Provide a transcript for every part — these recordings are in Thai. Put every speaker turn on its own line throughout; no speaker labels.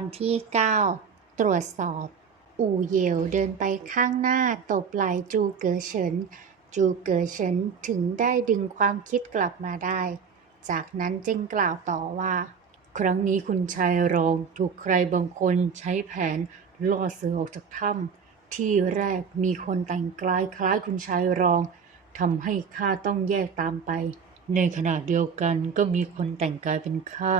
อนที่ 9 ตรวจสอบ อู่เยวเดินไปข้างหน้าตบไหล่จูเก๋อเฉิน จูเก๋อเฉินถึงได้ดึงความคิดกลับมาได้ จากนั้นจึงกล่าวต่อว่า ครั้งนี้คุณชายรองถูกใครบางคนใช้แผนล่อเสือออกจากถ้ำที่แรกมีคนแต่งกายคล้ายคุณชายรองทำให้ข้าต้องแยกตามไป ในขณะเดียวกันก็มีคนแต่งกายเป็นข้า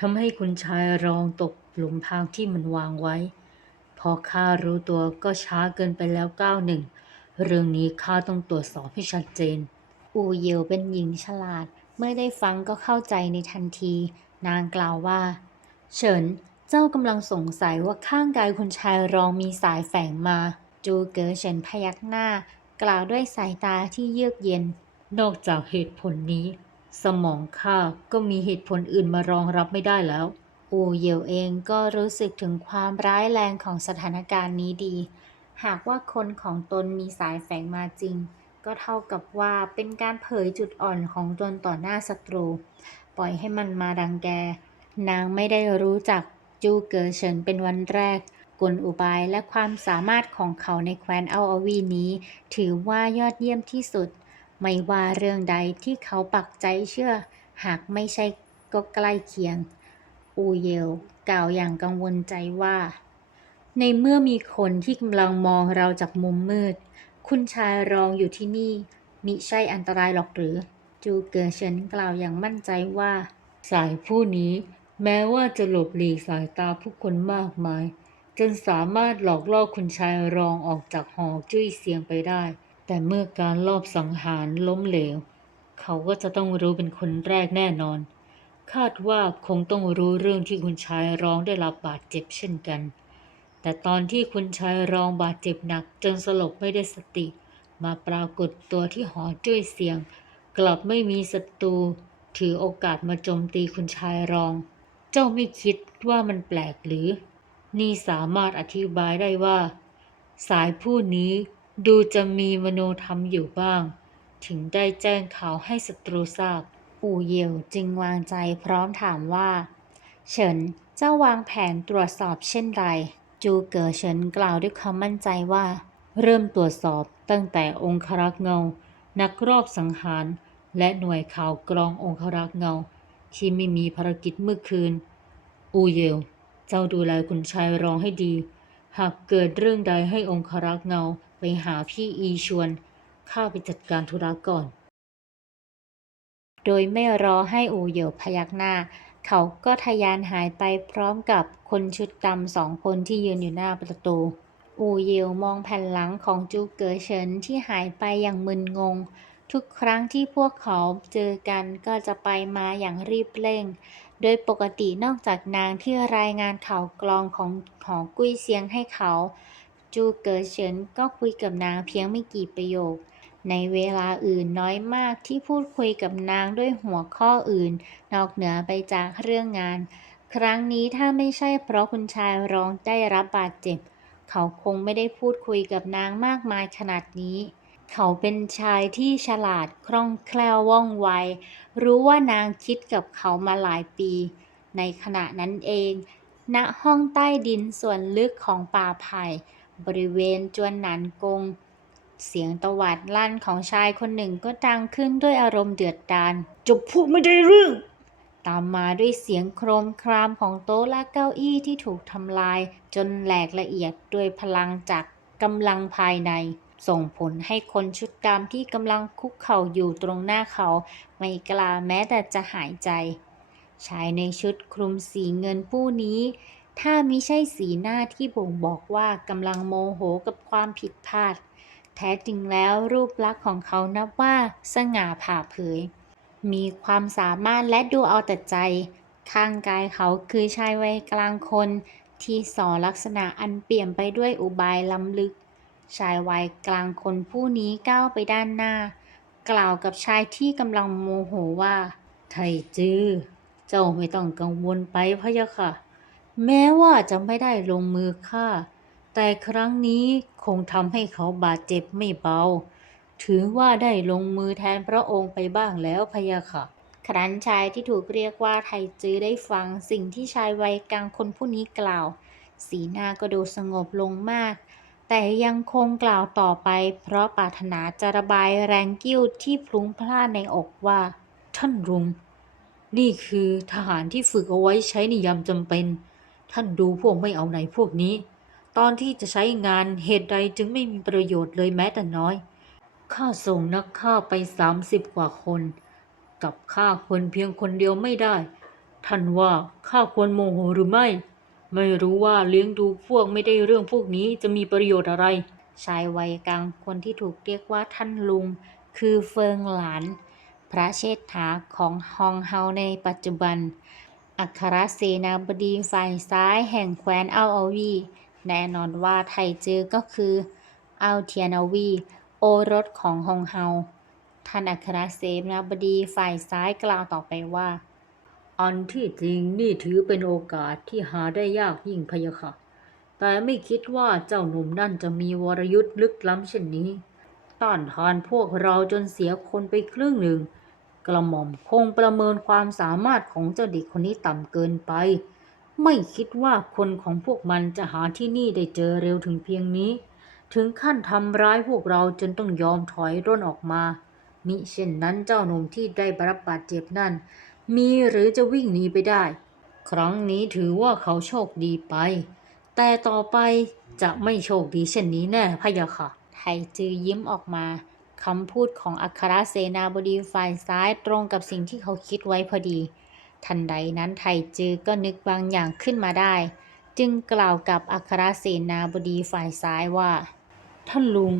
ทำให้คุณชายรองตก หลุมพรางที่มันวางไว้ พอข้ารู้ตัวก็ช้าเกินไปแล้วก้าวหนึ่ง เรื่องนี้ข้าต้องตรวจสอบให้ชัดเจน อูเยวเป็นหญิงฉลาด เมื่อได้ฟังก็เข้าใจในทันที นางกล่าวว่า เฉิน เจ้ากำลังสงสัยว่าข้างกายคุณชายรองมีสายแฝงมา จูเก๋อเฉินพยักหน้า กล่าวด้วยสายตาที่เยือกเย็น นอกจากเหตุผลนี้ สมองข้าก็มีเหตุผลอื่นมารองรับไม่ได้แล้ว อูเหยวเองก็รู้สึกถึงความร้ายแรงของสถานการณ์นี้ดี หากว่าคนของตนมีสายแฝงมาจริง ก็เท่ากับว่าเป็นการเผยจุดอ่อนของตนต่อหน้าศัตรู ปล่อยให้มันมาดังแก นางไม่ได้รู้จักจูเกอเฉินเป็นวันแรก กลอุบายและความสามารถของเขาในแคว้นเอาอวีนี้ ถือว่ายอดเยี่ยมที่สุด ไม่ว่าเรื่องใดที่เขาปักใจเชื่อ หากไม่ใช่ก็ใกล้เคียง อูเยวกล่าวอย่างกังวลใจว่า ในเมื่อมีคนที่กำลังมองเราจากมุมมืด คุณชายรองอยู่ที่นี่มิใช่อันตรายหรอกหรือ จูเก๋อเฉินกล่าวอย่างมั่นใจว่า สายผู้นี้แม้ว่าจะหลบหลีกสายตาผู้คนมากมาย จนสามารถหลอกล่อคุณชายรองออกจากหอจุ้ยเสียงไปได้ แต่เมื่อการลอบสังหารล้มเหลว เขาก็จะต้องรู้เป็นคนแรกแน่นอน คาดว่าคงต้องรู้เรื่องที่คุณชายร้องได้รับบาดเจ็บเช่นกัน แต่ตอนที่คุณชายร้องบาดเจ็บหนักจนสลบไม่ได้สติ มาปรากฏตัวที่หอจุ้ยเสียง กลับไม่มีศัตรูถือโอกาสมาโจมตีคุณชายรอง เจ้าไม่คิดว่ามันแปลกหรือ นี่สามารถอธิบายได้ว่า สายผู้นี้ดูจะมีมโนธรรมอยู่บ้าง ถึงได้แจ้งข่าวให้ศัตรูทราบ อู่เยวจึงวางใจพร้อมถามว่า เฉินเจ้าวางแผนตรวจสอบเช่นไร จูเก๋อเฉินกล่าวด้วยความมั่นใจว่า เริ่มตรวจสอบตั้งแต่องครักษ์เงา นักรอบสังหาร และหน่วยข่าวกรององครักษ์เงา ที่ไม่มีภารกิจเมื่อคืน อูเยวเจ้าดูแลคุณชายรองให้ดี หากเกิดเรื่องใดให้องครักษ์เงาไปหาพี่อีชวน ข้าไปจัดการธุระก่อน โดยไม่รอให้อูเหยวพยักหน้า เขาก็ทะยานหายไปพร้อมกับคนชุดดำสองคนที่ยืนอยู่หน้าประตู อูเหยวมองแผ่นหลังของจูเก๋อเฉินที่หายไปอย่างมึนงง ทุกครั้งที่พวกเขาเจอกันก็จะไปมาอย่างรีบเร่ง โดยปกตินอกจากนางที่รายงานข่าวกลองของหอกุ้ยเซียงให้เขา จูเก๋อเฉินก็คุยกับนางเพียงไม่กี่ประโยค ในเวลาอื่นน้อยมากที่พูดคุยกับนางด้วยหัวข้ออื่น นอกเหนือไปจากเรื่องงาน ครั้งนี้ถ้าไม่ใช่เพราะคุณชายร้องได้รับบาดเจ็บ เขาคงไม่ได้พูดคุยกับนางมากมายขนาดนี้ เขาเป็นชายที่ฉลาดคล่องแคล่วว่องไว รู้ว่านางคิดกับเขามาหลายปี ในขณะนั้นเอง ณห้องใต้ดินส่วนลึกของป่าไผ่บริเวณจวนหนานกง เสียงตวาดลั่นของชายคนหนึ่งก็ดังขึ้นด้วยอารมณ์เดือดดาลจบพูดไม่ได้เรื่อง ตามมาด้วยเสียงโครมครามของโต๊ะและเก้าอี้ที่ถูกทำลาย จนแหลกละเอียดด้วยพลังจากกำลังภายใน ส่งผลให้คนชุดดำที่กำลังคุกเข่าอยู่ตรงหน้าเขา ไม่กล้าแม้แต่จะหายใจ ชายในชุดคลุมสีเงินผู้นี้ถ้ามิใช่สีหน้าที่บ่งบอกว่ากำลังโมโหกับความผิดพลาด แท้จริงแล้วรูปลักษณ์ของเขานับว่าสง่าผ่าเผย มีความสามารถและดูเอาแต่ใจ ข้างกายเขาคือชายวัยกลางคน ที่สอลักษณะอันเปลี่ยมไปด้วยอุบายล้ำลึก ชายวัยกลางคนผู้นี้ก้าวไปด้านหน้า กล่าวกับชายที่กำลังโมโหว่าไทจื้อเจ้าไม่ต้องกังวลไปพะยะค่ะ แม้ว่าจะไม่ได้ลงมือฆ่า แต่ครั้งนี้คงทำให้เขาบาดเจ็บไม่เบา ถือว่าได้ลงมือแทนพระองค์ไปบ้างแล้วพะยะค่ะ ครั้นชายที่ถูกเรียกว่าไทจื้อได้ฟังสิ่งที่ชายวัยกลางคนผู้นี้กล่าว สีหน้าก็ดูสงบลงมาก แต่ยังคงกล่าวต่อไป เพราะปรารถนาจะระบายแรงกิ้วที่พลุ้งพล่านในอกว่า ท่านลุงนี่คือทหารที่ฝึกเอาไว้ใช้ในยามจำเป็น ท่านดูพวกไม่เอาไหนพวกนี้ ตอนที่จะใช้งานเหตุใดจึงไม่มีประโยชน์เลยแม้แต่น้อย ข้าส่งนักฆ่าไปสามสิบกว่าคน กับฆ่าคนเพียงคนเดียวไม่ได้ ท่านว่าข้าควรโมโหหรือไม่ ไม่รู้ว่าเลี้ยงดูพวกไม่ได้เรื่องพวกนี้จะมีประโยชน์อะไร ชายวัยกลางคนที่ถูกเรียกว่าท่านลุง คือเฟิงหลาน พระเชษฐาของฮองเฮาในปัจจุบัน อัครเสนาบดีฝ่ายซ้ายแห่งแคว้นอัลอาวี แน่นอนว่าไทจือก็คืออัลเทียนาวี โอรสของฮองเฮา ท่านอัครเสนาบดีฝ่ายซ้ายกล่าวต่อไปว่า อันที่จริงนี่ถือเป็นโอกาสที่หาได้ยากยิ่งพะยะค่ะ แต่ไม่คิดว่าเจ้าหนุ่มนั่นจะมีวรยุทธ์ลึกล้ำเช่นนี้ ต้านทานพวกเราจนเสียคนไปครึ่งหนึ่ง กระหม่อมคงประเมินความสามารถของเจ้าเด็กคนนี้ต่ำเกินไป ไม่คิดว่าคนของพวกมันจะหาที่นี่ได้เจอเร็วถึงเพียงนี้ ถึงขั้นทำร้ายพวกเราจนต้องยอมถอยร่นออกมา มิเช่นนั้นเจ้าหนุ่มที่ได้รับบาดเจ็บนั่น มีหรือจะวิ่งหนีไปได้ ครั้งนี้ถือว่าเขาโชคดีไป แต่ต่อไปจะไม่โชคดีเช่นนี้แน่พะยะค่ะ ไทจือยิ้มออกมาคำพูดของอัครเสนาบดีฝ่ายซ้ายตรงกับสิ่งที่เขาคิดไว้พอดี ทันใดนั้นไทจือก็นึกบางอย่างขึ้นมาได้ จึงกล่าวกับอัครเสนาบดีฝ่ายซ้ายว่า ท่านลุง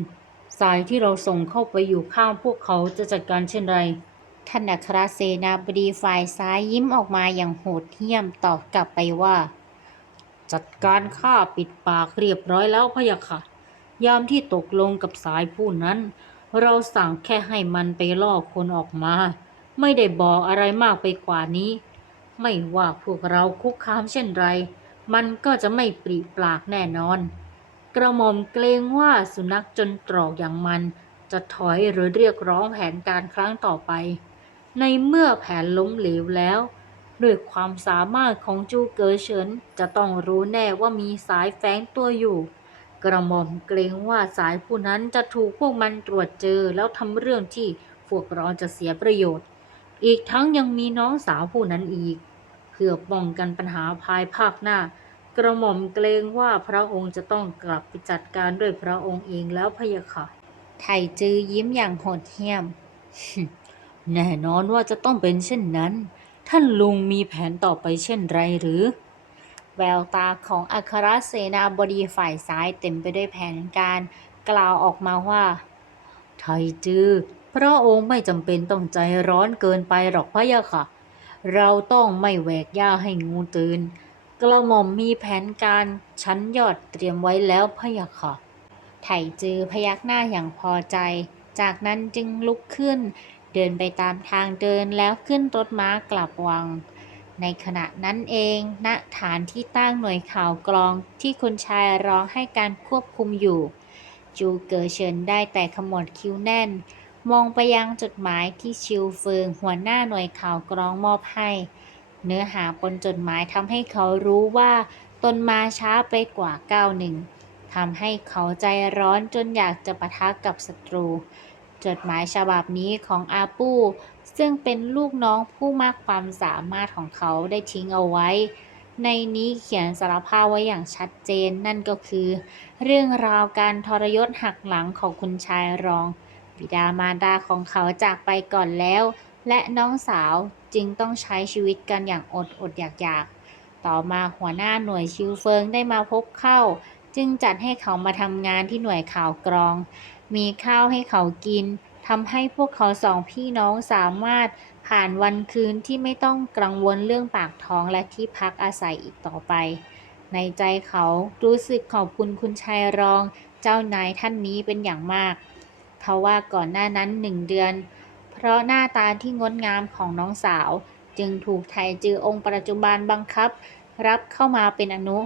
สายที่เราส่งเข้าไปอยู่ข้างพวกเขาจะจัดการเช่นไร ท่านอัครเสนาบดีฝ่ายซ้ายยิ้มออกมาอย่างโหดเหี้ยมตอบกลับไปว่า จัดการฆ่าปิดปากเรียบร้อยแล้วพะยะค่ะ ยามที่ตกลงกับสายผู้นั้น เราสั่งแค่ให้มันไปล่อคนออกมา ไม่ได้บอกอะไรมากไปกว่านี้ ไม่ว่าพวกเราคุกคามเช่นไร มันก็จะไม่ปริปากแน่นอน กระหม่อมเกรงว่าสุนัขจนตรอกอย่างมัน จะถอยหรือเรียกร้องแผนการครั้งต่อไป ในเมื่อแผนล้มเหลวแล้วด้วยความสามารถของจูเกอเฉินจะต้องรู้แน่ว่ามีสายแฝงตัวอยู่ กระหม่อมเกรงว่าสายผู้นั้นจะถูกพวกมันตรวจเจอแล้วทำเรื่องที่พวกเราจะเสียประโยชน์ อีกทั้งยังมีน้องสาวผู้นั้นอีก เพื่อป้องกันปัญหาภายภาคหน้า กระหม่อมเกรงว่าพระองค์จะต้องกลับไปจัดการด้วยพระองค์เองแล้วพะยะค่ะไทจือยิ้มอย่างโหดเหี้ยม แน่นอนว่าจะต้องเป็นเช่นนั้น ท่านลุงมีแผนต่อไปเช่นไรหรือ แววตาของอัครเสนาบดีฝ่ายซ้ายเต็มไปด้วยแผนการ กล่าวออกมาว่า ไทจือ พระองค์ไม่จำเป็นต้องใจร้อนเกินไปหรอกพะยะค่ะ เราต้องไม่แหวกย่าให้งูตื่นกระหม่อมมีแผนการชั้นยอดเตรียมไว้แล้วพะยะค่ะไถจือพยักหน้าอย่างพอใจ จากนั้นจึงลุกขึ้น เดินไปตามทางเดินแล้วขึ้นรถม้ากลับวัง ในขณะนั้นเองณฐานที่ตั้งหน่วยข่าวกรองที่คุณชายร้องให้การควบคุมอยู่ จูเกอเฉินได้แต่ขมวดคิ้วแน่น มองไปยังจดหมายที่ชิวเฟิงหัวหน้าหน่วยข่าวกรองมอบให้ เนื้อหาบนจดหมายทำให้เขารู้ว่าตนมาช้าไปกว่าก้าวหนึ่งทำให้เขาใจร้อนจนอยากจะปะทะกับศัตรู จดหมายฉบับนี้ของอาปู้ซึ่งเป็นลูกน้องผู้มากความสามารถของเขาได้ทิ้งเอาไว้ ในนี้เขียนสารภาพไว้อย่างชัดเจนนั่นก็คือ เรื่องราวการทรยศหักหลังของคุณชายรอง บิดามารดาของเขาจากไปก่อนแล้ว และน้องสาวจึงต้องใช้ชีวิตกันอย่างอดอดอยากอยากๆ ต่อมาหัวหน้าหน่วยชิวเฟิงได้มาพบเข้า จึงจัดให้เขามาทำงานที่หน่วยข่าวกรอง มีข้าวให้เขากินทำให้พวกเขาสองพี่น้องสามารถผ่านวันคืนที่ไม่ต้องกังวลเรื่องปากท้องและที่พักอาศัยอีกต่อไป ในใจเขารู้สึกขอบคุณคุณชายรอง เจ้านายท่านนี้เป็นอย่างมาก เพราะว่าก่อนหน้านั้นหนึ่งเดือน เพราะหน้าตาที่งดงามของน้องสาว จึงถูกไทจือองค์ปัจจุบันบังคับ รับเข้ามาเป็นอนุ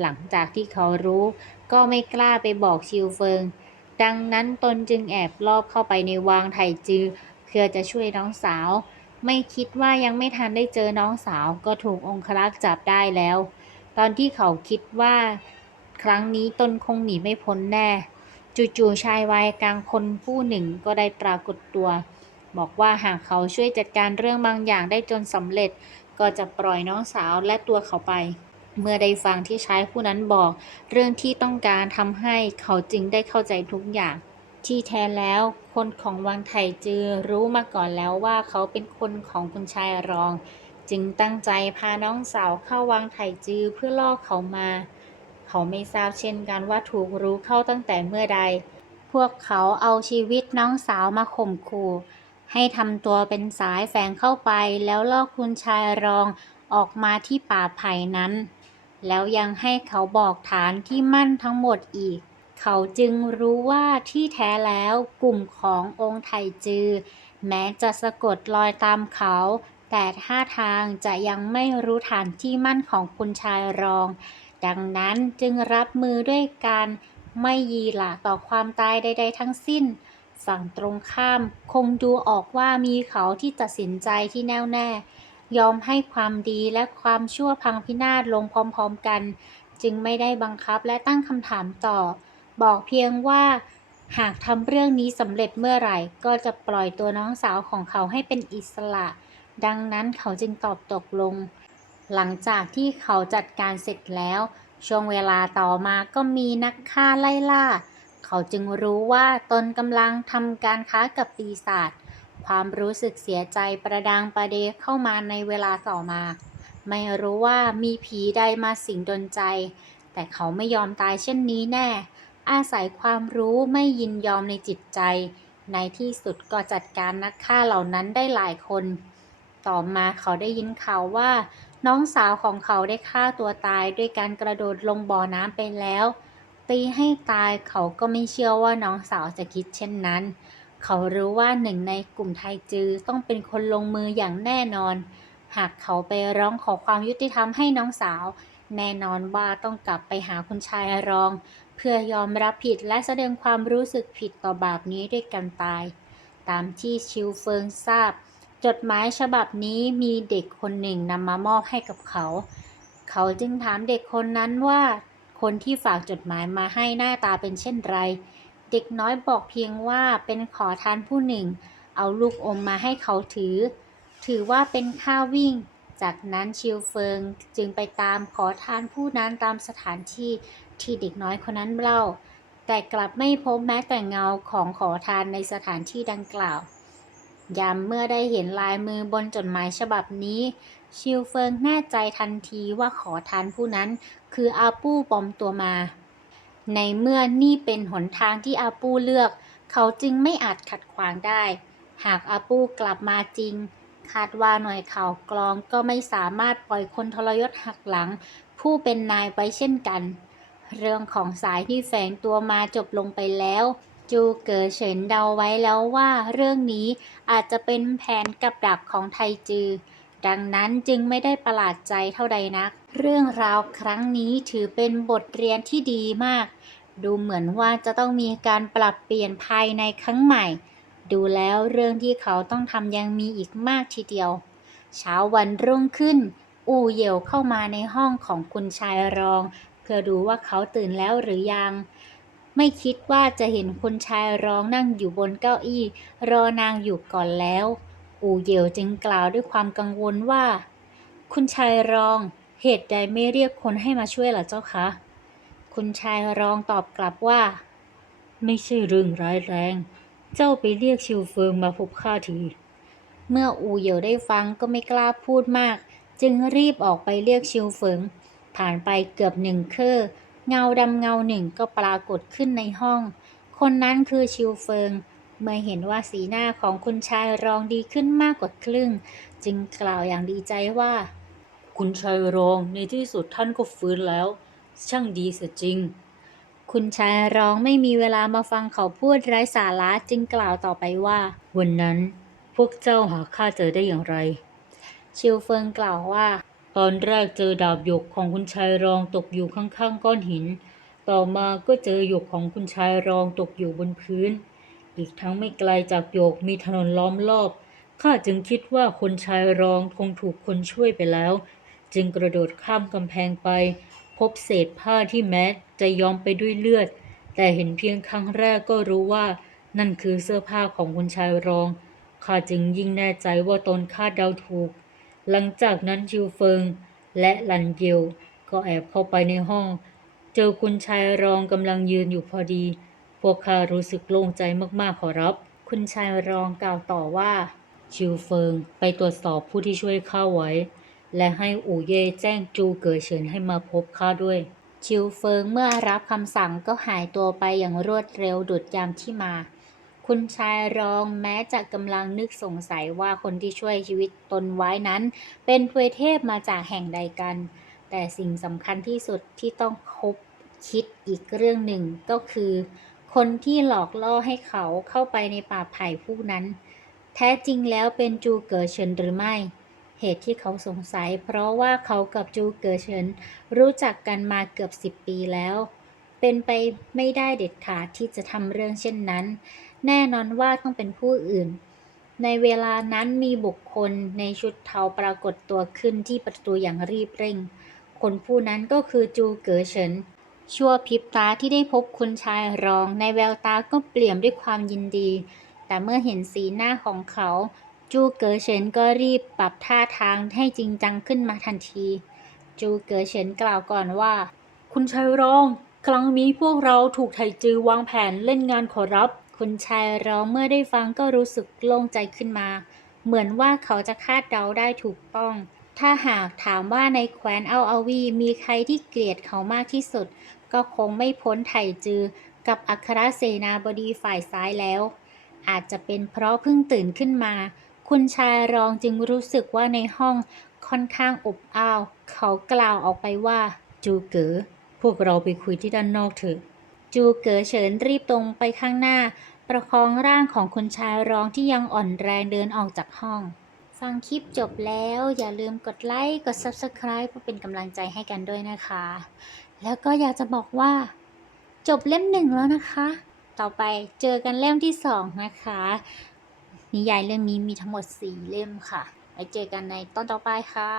หลังจากที่เขารู้ ก็ไม่กล้าไปบอกชิวเฟิง ดังนั้นตนจึงแอบลอบเข้าไปในวังไถจือ เพื่อจะช่วยน้องสาว ไม่คิดว่ายังไม่ทันได้เจอน้องสาวก็ถูกองครักษ์จับได้แล้ว ตอนที่เขาคิดว่า ครั้งนี้ตนคงหนีไม่พ้นแน่ จู่ๆชายวัยกลางคนผู้หนึ่งก็ได้ปรากฏตัว บอกว่าหากเขาช่วยจัดการเรื่องบางอย่างได้จนสำเร็จ ก็จะปล่อยน้องสาวและตัวเขาไป เมื่อได้ฟังที่ชายผู้นั้นบอก เรื่องที่ต้องการทำให้เขาจึงได้เข้าใจทุกอย่าง ที่แท้แล้วคนของวังไถจือรู้มาก่อนแล้วว่าเขาเป็นคนของคุณชายรอง จึงตั้งใจพาน้องสาวเข้าวังไถจือเพื่อล่อเขามา เขาไม่ทราบเช่นกันว่าถูกรู้เข้าตั้งแต่เมื่อใด พวกเขาเอาชีวิตน้องสาวมาข่มขู่ให้ทำตัวเป็นสายแฝงเข้าไปแล้วล่อคุณชายรองออกมาที่ป่าไผ่นั้น แล้วยังให้เขาบอกฐานที่มั่นทั้งหมดอีก เขาจึงรู้ว่าที่แท้แล้วกลุ่มขององค์ไถจือ แม้จะสะกดรอยตามเขา แต่ท่าทางจะยังไม่รู้ฐานที่มั่นของคุณชายรอง ดังนั้นจึงรับมือด้วยการไม่ยีหละต่อความตายใด ๆ ทั้งสิ้น ฝั่งตรงข้ามคงดูออกว่ามีเขาที่ตัดสินใจที่แน่วแน่ ยอมให้ความดีและความชั่วพังพินาศลงพร้อม ๆกัน จึงไม่ได้บังคับและตั้งคำถามต่อ บอกเพียงว่าหากทำเรื่องนี้สำเร็จเมื่อไหร่ ก็จะปล่อยตัวน้องสาวของเขาให้เป็นอิสระ ดังนั้นเขาจึงตอบตกลง หลังจากที่เขาจัดการเสร็จแล้ว ช่วงเวลาต่อมาก็มีนักฆ่าไล่ล่า เขาจึงรู้ว่าตนกำลังทำการค้ากับปีศาจความรู้สึกเสียใจประดังประเดเข้ามาในเวลาต่อมา ไม่รู้ว่ามีผีใดมาสิงดนใจ แต่เขาไม่ยอมตายเช่นนี้แน่ อาศัยความรู้ไม่ยินยอมในจิตใจ ในที่สุดก็จัดการนักฆ่าเหล่านั้นได้หลายคน ต่อมาเขาได้ยินข่าวว่า น้องสาวของเขาได้ฆ่าตัวตายด้วยการกระโดดลงบ่อน้ำไปแล้ว ตีให้ตายเขาก็ไม่เชื่อว่าน้องสาวจะคิดเช่นนั้น เขารู้ว่าหนึ่งในกลุ่มไทยจือต้องเป็นคนลงมืออย่างแน่นอน หากเขาไปร้องขอความยุติธรรมให้น้องสาว แน่นอนว่าต้องกลับไปหาคุณชายรอง เพื่อยอมรับผิดและแสดงความรู้สึกผิดต่อบาปนี้ด้วยกันตาย ตามที่ชิวเฟิงทราบ จดหมายฉบับนี้มีเด็กคนหนึ่งนำมามอบให้กับเขา เขาจึงถามเด็กคนนั้นว่าคนที่ฝากจดหมายมาให้หน้าตาเป็นเช่นไร เด็กน้อยบอกเพียงว่าเป็นขอทานผู้หนึ่ง เอาลูกอมมาให้เขาถือ ถือว่าเป็นค่าวิ่ง จากนั้นชิวเฟิงจึงไปตามขอทานผู้นั้นตามสถานที่ที่เด็กน้อยคนนั้นเล่า แต่กลับไม่พบแม้แต่เงาของขอทานในสถานที่ดังกล่าว ยามเมื่อได้เห็นลายมือบนจดหมายฉบับนี้ ชิวเฟิงแน่ใจทันทีว่าขอทานผู้นั้น คืออาปู้ปลอมตัวมา ในเมื่อนี่เป็นหนทางที่อาปู้เลือก เขาจึงไม่อาจขัดขวางได้ หากอาปู้กลับมาจริง คาดว่าหน่วยข่าวกรองก็ไม่สามารถปล่อยคนทรยศหักหลัง ผู้เป็นนายไว้เช่นกัน เรื่องของสายที่แฝงตัวมาจบลงไปแล้ว จูเก๋อเฉินเดาไว้แล้วว่าเรื่องนี้อาจจะเป็นแผนกับดักของไทจือ ดังนั้นจึงไม่ได้ประหลาดใจเท่าใดนัก เรื่องราวครั้งนี้ถือเป็นบทเรียนที่ดีมาก ดูเหมือนว่าจะต้องมีการปรับเปลี่ยนภายในครั้งใหม่ ดูแล้วเรื่องที่เขาต้องทำยังมีอีกมากทีเดียว เช้าวันรุ่งขึ้น อู่เหยวเข้ามาในห้องของคุณชายรอง เพื่อดูว่าเขาตื่นแล้วหรือยัง ไม่คิดว่าจะเห็นคุณชายร้องนั่งอยู่บนเก้าอี้ รอนางอยู่ก่อนแล้ว อูเยวจึงกล่าวด้วยความกังวลว่า คุณชายรอง เหตุใดไม่เรียกคนให้มาช่วยล่ะเจ้าคะ คุณชายรองตอบกลับว่า ไม่ใช่เรื่องร้ายแรง เจ้าไปเรียกชิวเฟิงมาพบข้าที เมื่ออูเยวได้ฟังก็ไม่กล้าพูดมาก จึงรีบออกไปเรียกชิวเฟิงผ่านไปเกือบหนึ่งเคร่อ เงาดำเงาหนึ่งก็ปรากฏขึ้นในห้อง คนนั้นคือชิวเฟิง เมื่อเห็นว่าสีหน้าของคุณชายรองดีขึ้นมากกว่าครึ่ง จึงกล่าวอย่างดีใจว่า
คุณชายรองในที่สุดท่านก็ฟื้นแล้ว ช่างดีเสียจริง
คุณชายรองไม่มีเวลามาฟังเขาพูดไร้สาระจึงกล่าวต่อไปว่า
วันนั้นพวกเจ้าหาข้าเจอได้อย่างไร
ชิวเฟิงกล่าวว่า
ตอนแรกเจอดาบหยกของคุณชายรองตกอยู่ข้างๆก้อนหิน ต่อมาก็เจอหยกของคุณชายรองตกอยู่บนพื้น อีกทั้งไม่ไกลจากหยกมีถนนล้อมรอบข้าจึงคิดว่าคนชายรองคงถูกคนช่วยไปแล้ว จึงกระโดดข้ามกำแพงไป พบเศษผ้าที่แม้จะย้อมไปด้วยเลือด แต่เห็นเพียงครั้งแรกก็รู้ว่า นั่นคือเสื้อผ้าของคุณชายรองข้าจึงยิ่งแน่ใจว่าตนคาดเดาถูก หลังจากนั้นชิวเฟิงและลันเกียวก็แอบเข้าไปในห้อง เจอคุณชายรองกำลังยืนอยู่พอดี พวกข้ารู้สึกโล่งใจมากๆขอรับ คุณชายรองกล่าวต่อว่า ชิวเฟิงไปตรวจสอบผู้ที่ช่วยข้าไว้ และให้อู่เย่แจ้งจูเก๋อเฉินให้มาพบข้าด้วย
ชิวเฟิงเมื่อรับคำสั่งก็หายตัวไปอย่างรวดเร็วดุดยามที่มา คุณชายรองแม้จะกำลังนึกสงสัยว่าคนที่ช่วยชีวิตตนไว้นั้น เป็นทวเทพมาจากแห่งใดกัน แต่สิ่งสำคัญที่สุดที่ต้องคบคิดอีกเรื่องหนึ่งก็คือ คนที่หลอกล่อให้เขาเข้าไปในป่าไผ่ผู้นั้น แท้จริงแล้วเป็นจูเก๋อเฉินหรือไม่ เหตุที่เขาสงสัย เพราะว่าเขากับจูเก๋อเฉินรู้จักกันมาเกือบสิบปีแล้ว เป็นไปไม่ได้เด็ดขาดที่จะทำเรื่องเช่นนั้น แน่นอนว่าต้องเป็นผู้อื่น ในเวลานั้นมีบุคคลในชุดเทาปรากฏตัวขึ้นที่ประตูอย่างรีบเร่ง คนผู้นั้นก็คือจูเก๋อเฉิน ชั่วพริบตาที่ได้พบคุณชายรอง ในแววตาก็เปลี่ยนด้วยความยินดี แต่เมื่อเห็นสีหน้าของเขา จูเก๋อเฉินก็รีบปรับท่าทางให้จริงจังขึ้นมาทันที จูเก๋อเฉินกล่าวก่อนว่า
คุณชายรอง ครั้งนี้พวกเราถูกไถจือวางแผนเล่นงานขอรับ
คุณชายร้องเมื่อได้ฟังก็รู้สึกโล่งใจขึ้นมา เหมือนว่าเขาจะคาดเดาได้ถูกต้อง ถ้าหากถามว่าในแคว้นเอาอาวีมีใครที่เกลียดเขามากที่สุด ก็คงไม่พ้นไถจือ กับอัครเสนาบดีฝ่ายซ้ายแล้ว อาจจะเป็นเพราะเพิ่งตื่นขึ้นมา คุณชายรองจึงรู้สึกว่าในห้องค่อนข้างอบอ้าว เขากล่าวออกไปว่า
จูเก๋อพวกเราไปคุยที่ด้านนอกเถอะ
จูเก๋อเฉินรีบตรงไปข้างหน้า ประคองร่างของคุณชายร้องที่ยังอ่อนแรงเดินออกจากห้อง ฟังคลิปจบแล้วอย่าลืมกดไลค์กด Subscribe เพื่อเป็นกำลังใจให้กันด้วยนะคะ แล้วก็อยากจะบอกว่า จบเล่มหนึ่งแล้วนะคะ ต่อไปเจอกันเล่มที่สองนะคะ นิยายเรื่องนี้มีทั้งหมด 4 เล่มค่ะไว้เจอกันในตอนต่อไปค่ะ